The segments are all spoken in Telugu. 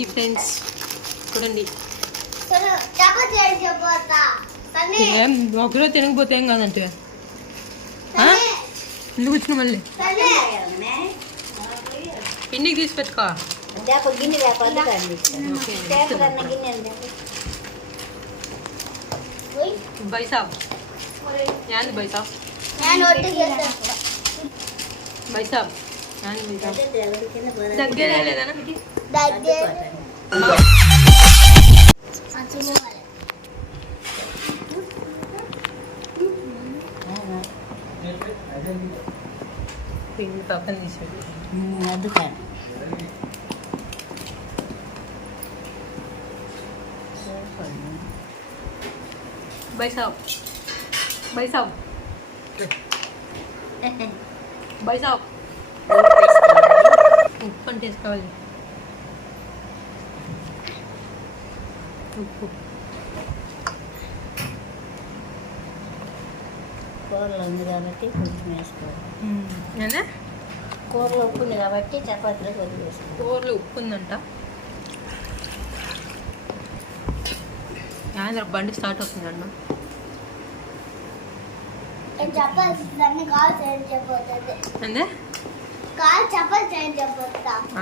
చపాతీ ఫ్రెండ్స్. చూడండి. ఒకరోజు తినకపోతే ఏం కాదంటే? ఎందుకు వచ్చిన మళ్ళీ? ఇంటికి తీసి పెట్టుకో. బైసాబ్. బైసాబ్? బైసాబ్. యాంది బైసాబ్ అదే దేవుడి కింద పోదా. దగ్గరే లేదనా దగ్గర పిండి పక్కన తీసి ఉమ్, అందుకని బైసాబ్ బైసాబ్ బైసాబ్ ఉప్పు. అంటే కూరలో ఉంది కాబట్టి కొంచెం వేసుకోవాలి. కూరలో ఉప్పు ఉంది కాబట్టి చపాతీలో కొద్దిగా వేసుకోవాలి. కూరలో ఉప్పు ఉందంట. సాయంత్రం బండి స్టార్ట్ అవుతుందన్న నేను చెప్పాల్సి సన్నీ కాల్ చేయని చెప్పొద్దు అందే కాల్ చెప్పాలి చేయని చెప్పొద్దా ఆ,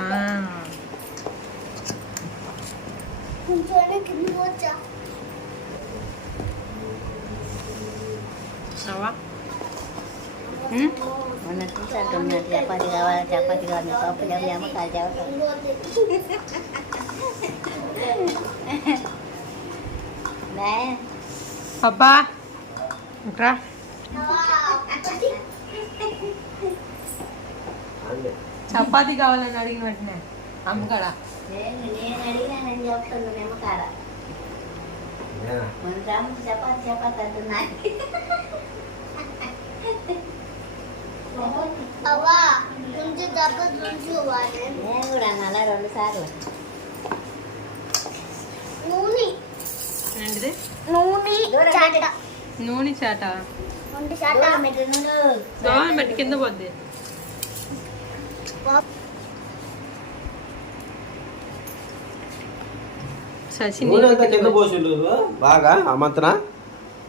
కొంచెం కిందకి వచ్చా అవా ఉమ్, మొన్న చూసాడు ఉన్నట్టు చపాతీ కావాలి చపాతీ కావాలి పప్పు చెప్పలేమో కాదు చెప్పాలి అబ్బా ఇంకా చపాతీ కావాలని అడిగిన వెంటనే అమ్మకాడ నేను నేను అడిగానని చెప్తాను నిమ్మకాడ మన రాముకి చపాతి చపాతి అంటున్నా అవ్వా కొంచెం చపాతి ఉంచుకోవాలి నేను కూడా అలా రెండు సార్లు నూనె ఏంటిది నూనె దూరం చాట పెట్టు. నూనె చాట నూనె చాట దూరం పెట్టు నువ్వు. దోమలు పెట్టి కింద పోద్ది కింద పోసిండు బాగా అమంతన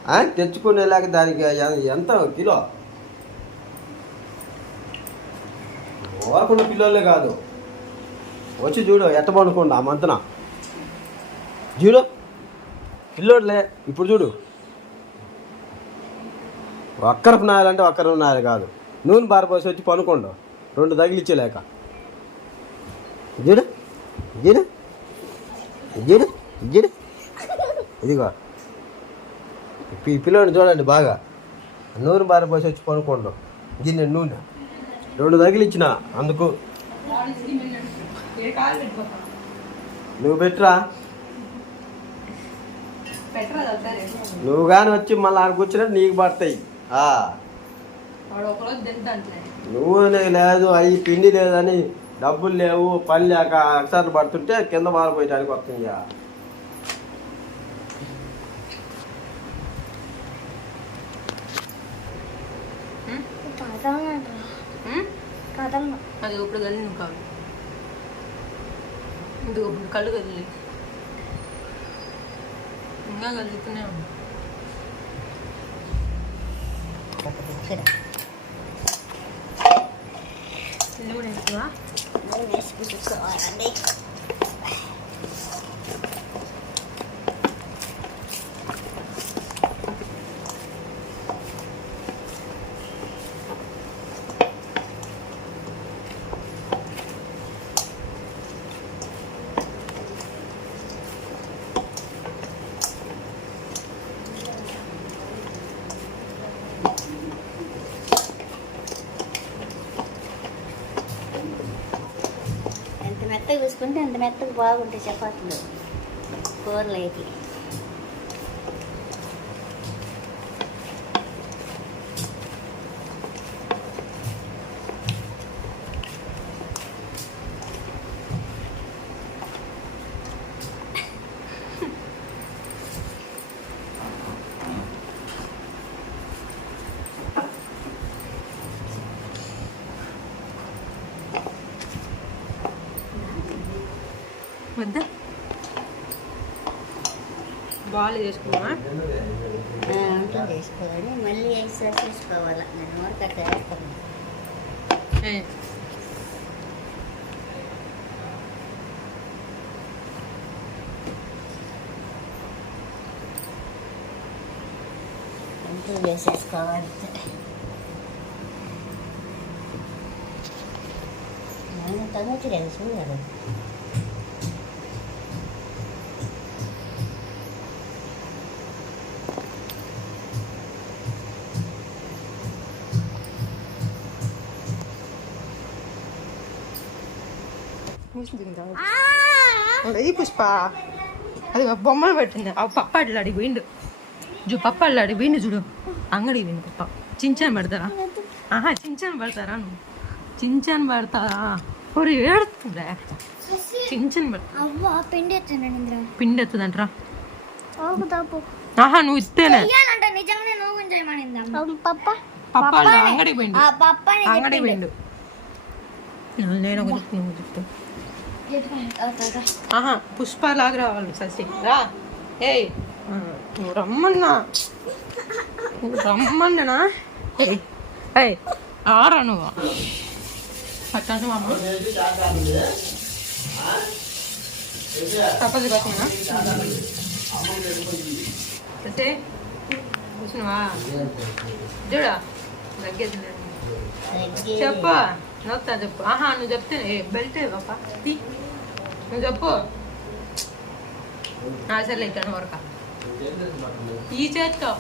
ఆ, తెచ్చుకునేలాగా దానికి ఎంత కిలో? ఓకుండా కిలోలే కాదు. వచ్చి చూడు ఎట్ట పండుకోండి ఆ మంతన చూడు. పిల్లోడులే ఇప్పుడు చూడు. ఒక్కరపు నాయాలంటే ఒక్కరు నాయాలి కాదు. నూనె బారపోసి వచ్చి పనుకోండు రెండు తగిలించలేక చూడు చూడు చూడు చూడు. ఇదిగో. ఈ పిల్లోని చూడండి బాగా. నూనె బారపోసి వచ్చి పనుకోండు దీన్ని నూనె. రెండు తగిలిచ్చిన అందుకు. నువ్వు పెట్టరా? నువ్వు కానీ వచ్చి మళ్ళీ ఆడ కూర్చున్నట్టు నీకు పడతాయి. నూనె లేదు అవి పిండి లేదని డబ్బులు లేవు పని లేక అక్షరాలు పడుతుంటే కింద మారిపోయటానికి వస్తుంది? అది ఇప్పుడు నువ్వు కాదు. ఇది ఇప్పుడు కళ్ళు కదిలి. ఇంకా కలుగుతూనే ఉంది. ఇక్కడ. నూనె ఎక్కువ నూనె వేసి పిసుక్కోవాలండి. ఎంత మెత్తగా అంత మెత్తగా బాగుంటాయి చపాతీలు. కూరలు అయితే. వద్దా. బాల్ చేసుకున్నావా వంటలు చేసుకోవాలి మళ్ళీ ఎక్సర్సైజ్ చేసుకోవాలి. నేను వరకు అట్లా వంటలు చేసేసుకోవాలి నేను ఈ పుష్ప. అది బొమ్మలు పెట్టింది. ఆ పప్ప అట్లా అడిగి పోయిండు. జు పప్ప అట్లా అడిగి పోయిండు చూడు. అంగడి పోయింది పప్ప. చించాన్ పెడతారా? ఆహా చించాన్ పెడతారా నువ్వు? చించాన్ పెడతారా? పొరి ఏడుతుందా చించాన్ పెడతా అవ్వ పిండి ఎత్తుదంటరా? ఆహా నువ్వు ఇస్తేనే పప్ప. పప్ప అంగడికి పోయిండు. అంగడికి పోయిండు. నేను ఒక చెప్తాను, ఆహా పుష్ప లాగా రావాలి శశి రా. ఏయ్ నువ్వు రమ్మన్నా. నువ్వు రమ్మన్నా ఏయ్ ఏయ్ ఆరా నువ్వు. అట్లా అమ్మ తప్పదు పట్టినా శశి కూర్చున్నావా? చూడా తగ్గేది చెప్పా. నొత్తా చెప్పు. ఆహా నువ్వు చెప్తే ఏ బెల్ట్ పాప? నువ్వు చెప్పు. ఆ, సర్లే ఇట్టాను వరక. ఈ చేతితో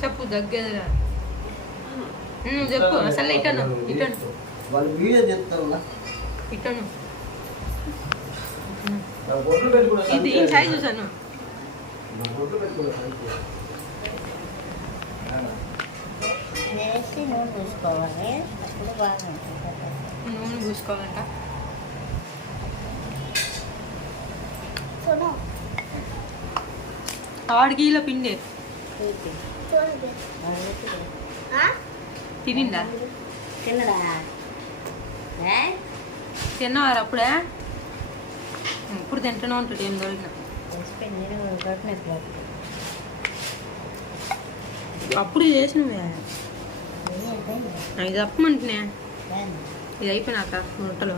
చెప్పు దగ్గర నువ్వు చెప్పు అసలు ఇటాను ఇటాను వాళ్ళు వీడియో చెప్తారు ఇటాను ఇది ఈ సైజ్ చూసాను. వేసి నూనె పూసుకోవాలి అప్పుడు బాగుంటుంది నూనె పూసుకోవాలంట చూడు. ఆడికి ఇలా పిండి? తినిందా? తిన్నడా ఏ? తిన్నవారు అప్పుడే? ఇప్పుడు తింటూనే ఉంటుంది ఏం దొరికిన. అప్పుడు చేసినవే. ఇది చెప్పమంటున్నా ఇది అయిపోయినాక రొట్టెలు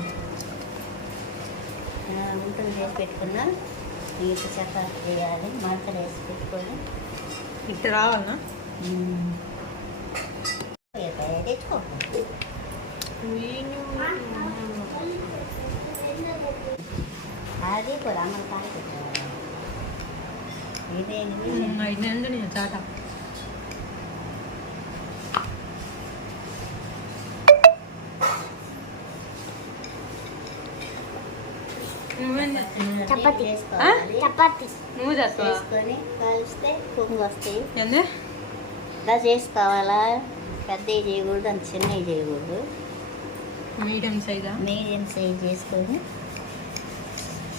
వంటలు చేసి పెట్టుకున్నా. నీకు చపాతి చేయాలి మంటలు వేసి పెట్టుకొని. ఇట్ట రావాలనా? తెచ్చుకో. అది కూడా అమ్మ కాదు ఇదేంటి? ఐదు నెలలు నేను చాట నువ్వేం చేస్తున్నావు చపాతీ. చేసుకోవాలి చపాతి. నువ్వు చేసుకొని కలిస్తే పొంగు వస్తాయి. ఇలా చేసుకోవాలా? పెద్దవి చేయకూడదు అంత చిన్నవి చేయకూడదు. మీడియం సైజా? మీడియం సైజ్ చేసుకొని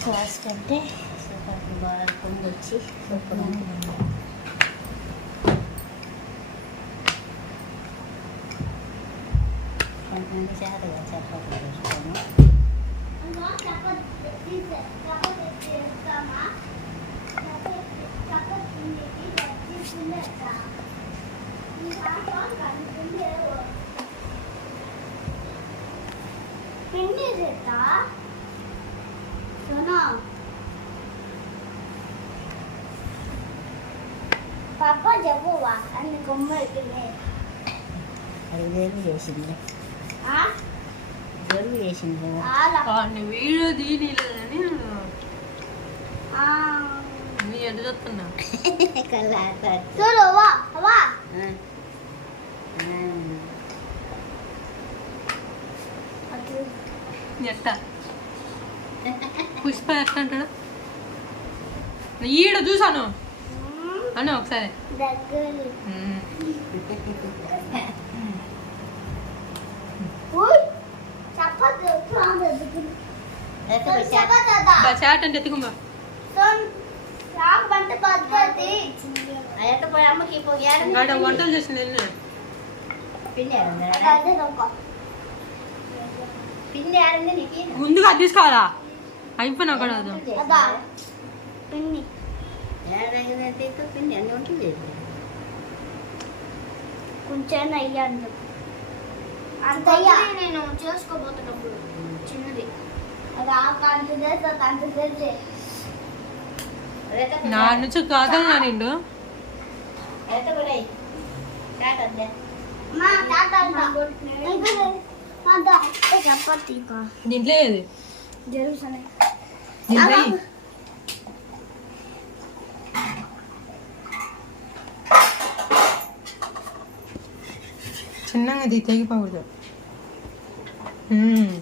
కాసుకుంటే చపాతీ బాగా పొంగు వచ్చి సూపర్ కొంతమంది చేతగా పిండి చేస్తా సోనా పాప చెప్పువా అన్ని కొమ్మ ఎక్కింది చేసింది జరుగు చేసింది వీడియో తీయలేదని ఆ నీ ఎటు చెప్తున్నా కళ్ళు ఆడతారు చూడు అవ్వా అవ్వా ఎట్ట పుష్ప ఎట్ట అంటాడు ఈడ చూసాను అన్న ఒకసారి దగ్గర ఉమ్. ఉయ్ చపాతి చపాతి చపాతి బా చాట్ అంటే ఎత్తుకుమా ఆడ వంటలు చేసింది ఎన్ని ముందుగా అది తీసుకోవాలా? అయిపోయినా కూడా అది. అదా. పిన్ని ఏడాది పిండి అన్నీ ఉంటుంది కొంచెం అయ్యాను అంత నేను చేసుకోబోతున్నప్పుడు. చిన్నది. అది ఆ కంత చేస్తా కంత చేసి నా నుంచి కాదన్నా నిండు మా దీంట్లో ఏది చిన్నగా తెగిపోకూడదు మ్మ్. ఇది నేను ఎత్తాడు విజు నూకుని అందరు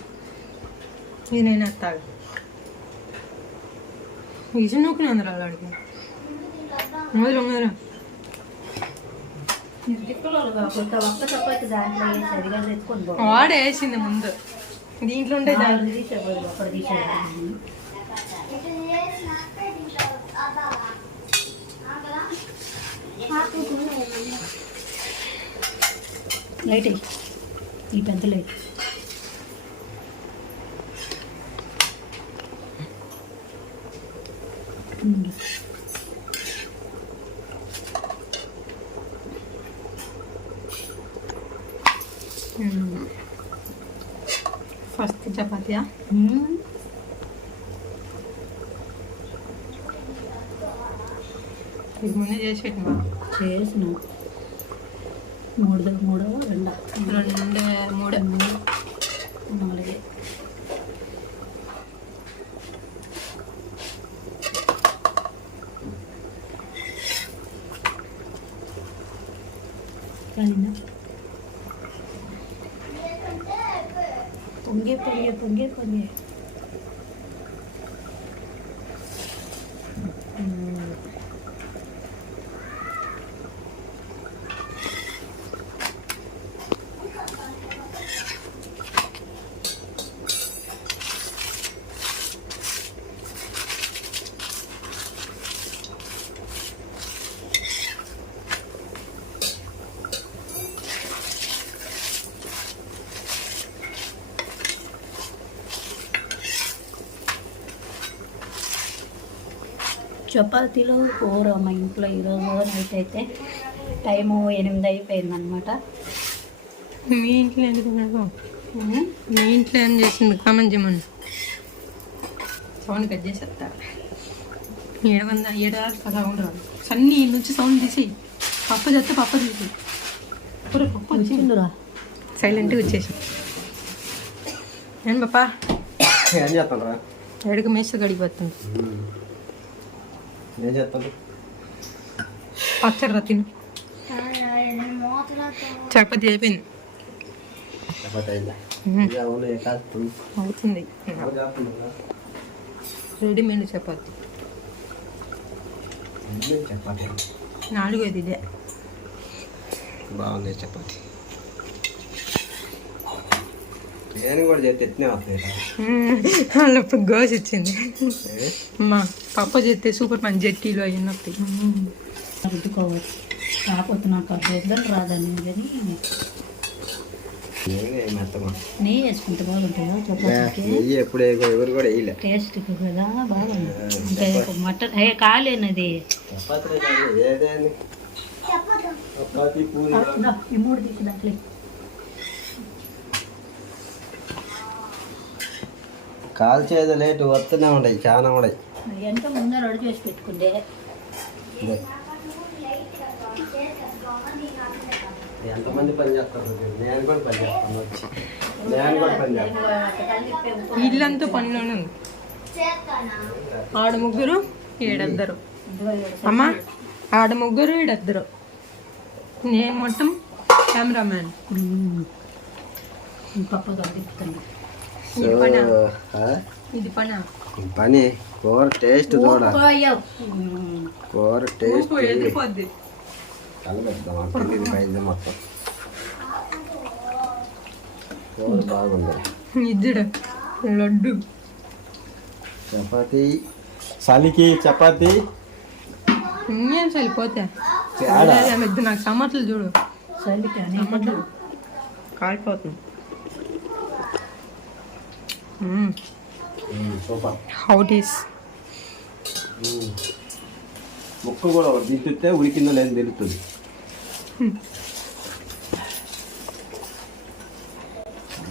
అలాడికి మొదలు మొదలు ఒక్క నేనైనా తాగు. ఈజీ నూకునే అందరూ అలా అడుగు మొదలు మొదలు వాడేసింది ముందు. దీంట్లో ఉంటే దాన్ని లైట్ ఈ పెద్ద లైట్ ఫస్ట్ చపాతీయా ఇది ముందే చేసి పెట్టినా చేసిన మూడు మూడవ రెండా రెండు మూడు నాలుగే కానీ పొంగే పొంగే పొంగే పొంగే చపాతీలు కూర మా ఇంట్లో ఈరోజు నైట్ అయితే టైము ఎనిమిది అయిపోయిందనమాట మీ ఇంట్లో ఎందుకు? మీ ఇంట్లో ఏం చేసింది కామెంట్ చేయమని. సౌండ్ కట్ చేసేస్తా ఏడు వంద ఏడు సౌండ్ రాదు సన్నీ ఈ నుంచి సౌండ్ తీసి పప్ప చెత్త పప్ప తీసి పూర పప్పు వచ్చింది వచ్చిందిరా సైలెంట్గా వచ్చేసి. నేను పాపా ఏం చేస్తాను రా ఎడుగు గడిపోతుంది ఏం చేస్తాను. పచ్చడి తిను. చపాతి అయిపోయింది. అవుతుంది. రెడీమేడ్ చపాతి. నాలుగోది ఇదే. బాగుంది చపాతి. నేను కూడా వస్తాయి. ఇప్పుడు గోస్ ఇచ్చింది? మా పప్ప చేస్తే సూపర్ మంచి జట్టీలో వస్తాయి రుద్దుకోవచ్చు. కాకపోతే నాకు రాదని నెయ్యి వేసుకుంటే బాగుంటుందా? చపాతీకి? నెయ్యి ఎప్పుడు వేయకూడదు, ఎవరు కూడా వేయలే. టేస్ట్ కదా బాగుంది. మటన్ ఏ కాలేనది. ఈ మూడు తీసి దాంట్లో కాల్చేది లేటు వస్తూనే ఉంటాయి చాలా ఉన్నాయి ఎంత ముందే రెడీ చేసి పెట్టుకుంటే. ఎంతమంది పని చేస్తారు? నేను కూడా పని చేస్తాను వచ్చి. నేను కూడా పని చేస్తాను. ఇల్లంతా పనిలోనే ఉంది. ఆడ ముగ్గురు ఏడద్దరు అమ్మ ఆడ ముగ్గురు ఈడద్దరు. నేను మొత్తం కెమెరామ్యాన్. పప్ప ఇది పనా? కూర టేస్ట్ చూడ పోయావు కూర టేస్ట్ పైంది మొత్తం. కూర బాగుంది. లడ్డు. చపాతి. చలికి చపాతి. ఇంకేం తేడా. పెద్ద నాకు టమాటాలు చూడు. చలికి టమాటాలు. కాలిపోతుంది. సూపర్ హౌ ఈస్ ముక్క కూడా దించితే ఉడికిందో లేదని తెలుస్తుంది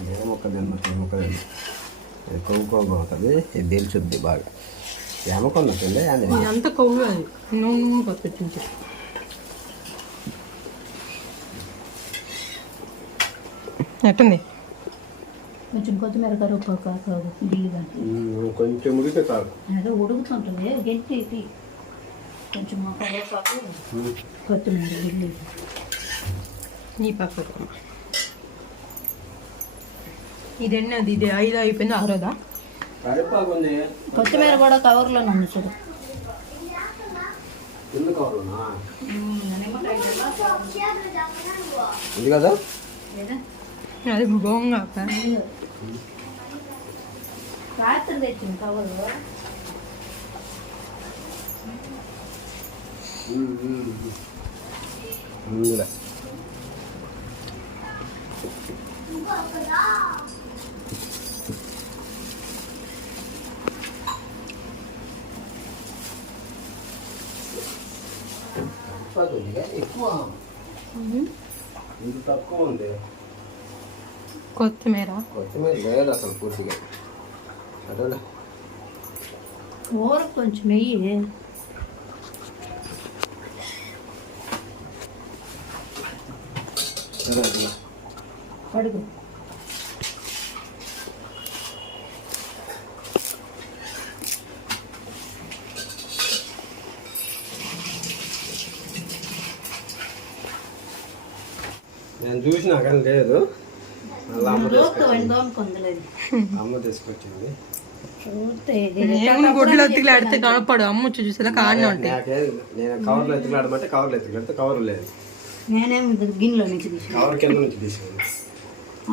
ఏ మొక్క తిన్నా మొక్క తిన్నా అవుతుంది ఇది తెలుసుద్ది బాగా ఏమకొన్నా పిల్ల ఇదంతా కొవ్వు అది నూనె ఎట్టుంది కొంచెం కొత్తిమీర కరువేపాకు దిగుగా కొంచెం ఉడితే కాదు అదే ఉడుకుతుంటుంది. గెంటి ఇది. కొంచెం కరివేపాకు కొత్తిమీర గిల్లి నీ పక్కకు ఇది ఎన్నది? ఇది ఐదు అయిపోయింది? ఆరోదా? కొత్తిమీర కూడా కవర్లో నన్ను చూడు. ఇది కదా? అది గోంగా రాత్రి తెచ్చింది కవరు ఉందిలే ఎక్కువ. ఇది తక్కువ ఉంది. కొత్తిమీర. కొత్తిమీర లేదు అసలు పూర్తిగా. అదే కూర కొంచెం నెయ్యి. కడుగు. నేను చూసినా కానీ లేదు. అమ్మ తీసుకొచ్చింది. గుడ్లు ఎత్తుకులాడితే కనపడు అమ్మ వచ్చి చూసేదా ఉంటాయి. నేను కవర్లో ఎత్తుకులాడమంటే కవర్లో ఎత్తుకులాడితే కవర్ లేదు. నేనేం గిన్నెలో నుంచి తీసి కవర్ కింద నుంచి తీసుకున్నాను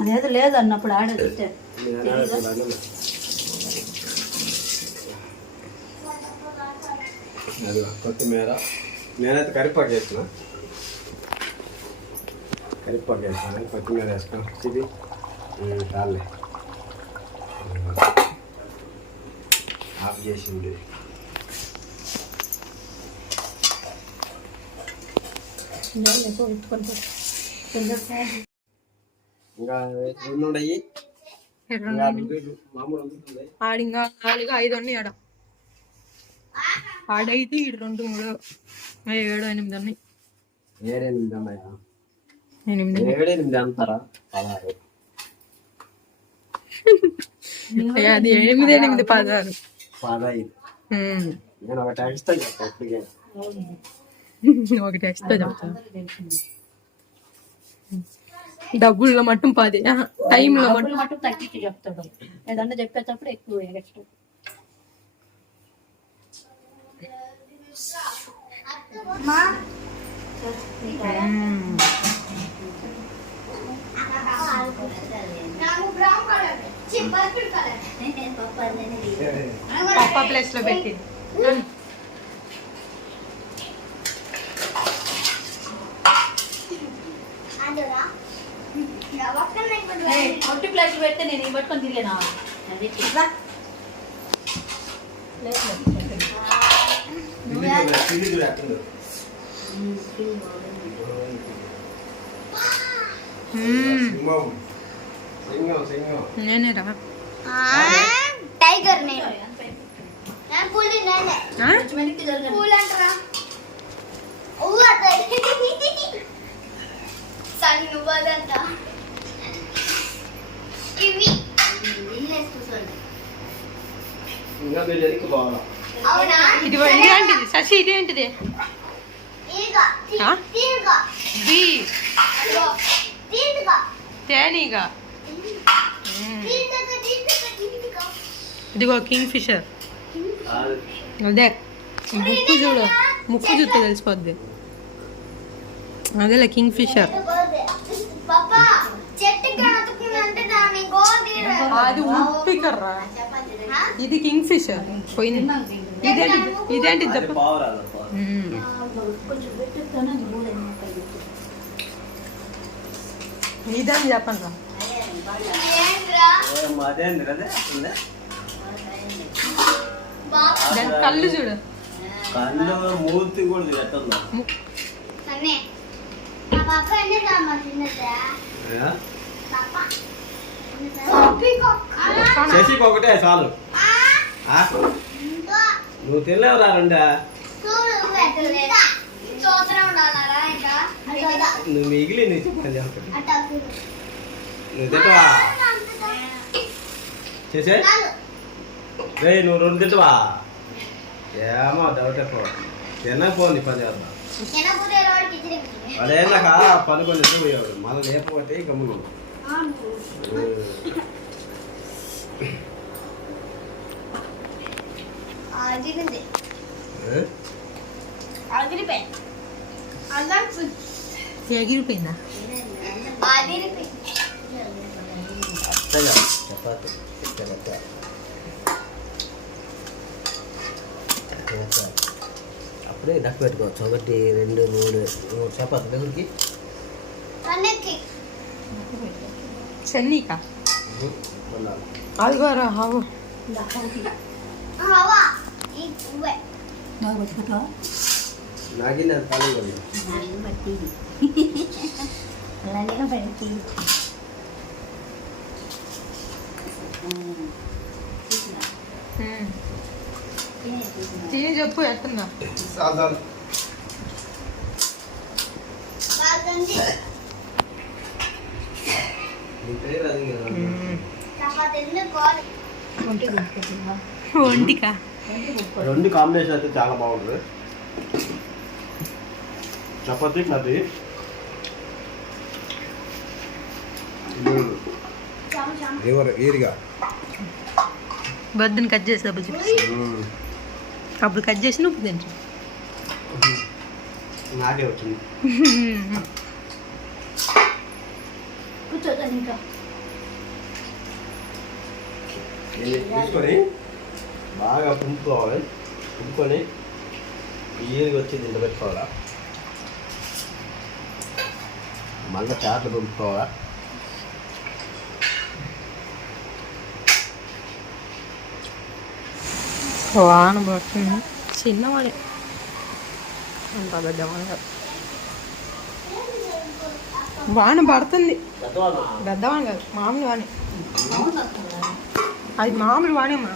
అదేదో లేదు అన్నప్పుడు ఆడే చూస్తే నేను ఆడ ఎత్తుకులాడను. అది కొత్తిమీర. నేనైతే కరివేపాకు వేసిన కరివేపాకు వేస్తాను కొత్తిమీర వేసుకొని ఇది చాలే ఆఫ్ మామూలు ఉంటుంది ఆడింగా నాలుగు ఐదు ఉన్నాయి ఆడ ఆడైతే ఇటు రెండు మూడు ఏడు ఎనిమిది ఉన్నాయి ఏడెనిమిది ఉన్నాయి ఎనిమిది ఏడెనిమిది అంటారా పదహారు అది ఎనిమిది ఎనిమిది పదహారు పదహైదు. నేను ఒక టెక్స్ట్ చెప్తాను డబ్బుల్లో మట్టం పది. టైంలో మట్టం తగ్గించి చెప్తాడు. ఏదన్నా చెప్పేటప్పుడు ఎక్కువ ఎగస్ట్రా పప్ప ప్లేస్లో పెట్టి. అందులో ఒక్కనే ఇప్పుడు ఒట్టి ప్లేస్ పెడితే నేను పట్టుకొని తిరిగానా? అది సింహం సింహం నేనే రా. టైగర్ నేను. నేను పులి నేనే. పూలు అంటారా ఊ అట్ట సన్ను వదంట. ఇవి. ఇది శశి తేనీగా. ఇదిగో కింగ్ ఫిషర్ అదే. ముక్కు చూడు ముక్కు చూస్తే తెలిసిపోద్ది. అదేలే కింగ్ ఫిషర్ అది ఉప్పికర్రా ఇది కింగ్ ఫిషర్ పోయింది. ఇదేంటి ఇదేంటి చెప్ప ఇదని చెప్పండి. దాని కళ్ళు చూడు. కళ్ళు మూర్తి కూడా ఎట్టుందో శశికి ఒకటే చాలు. ఆ? నువ్వు తినలేవురా రెండా? నువ్వు మిగిలి నీ చెప్పని చెప్పండి అట్లా నువ్వు తింటవా చేసే? రే నువ్వు రెండు తింటవా ఏమో డౌట్ ఎక్కువ. తినకపోని పని చేద్దాం. ఇచ్చిరి వాడేనాక పని కొన్ని నిద్రపోయాడు మళ్ళీ లేకపోతే గమ్మును ఆగిరింది ఆగిరిపోయి అల్లం ఎగిరిపోయిందా ఆగిరిపోయి చపాతి అప్పుడే డక్ పెట్టుకోవచ్చు ఒకటి రెండు మూడు మూడు చపాతి దగ్గరికి అన్నకి చెన్నీకా అదిగోరా హావు హవా ఈ పువ్వే నాకు పట్టుకుంటావా నాగిన పని అలాగే పట్టి తిని చెప్పు ఒంటికా? రెండు కాంబినేషన్ అయితే చాలా బాగుంటుంది. చపాతి కర్రీ. ఈరిగా బద్దుని కట్ చేసి అప్పుడు చెప్పు. అప్పుడు కట్ చేసి నువ్వు తింటు నాకే వచ్చింది. తీసుకొని బాగా పుంపుకోవాలి పుంపుకొని ఈరిగా వచ్చి దీంట్లో పెట్టుకోవాలా? మళ్ళీ చాట్లు పుంపుకోవాలా వాన పడుతుంది. చిన్నవాడే. అంత పెద్ద వాన కాదు. వాన పడుతుంది. పెద్దవాళ్ళ పెద్ద వాన కాదు మామూలు వానే. అది మామూలు వానే మా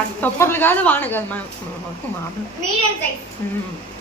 అది తొప్పర్లు కాదు వాన కాదు మా మాకు మామూలు. Medium size. ఉమ్.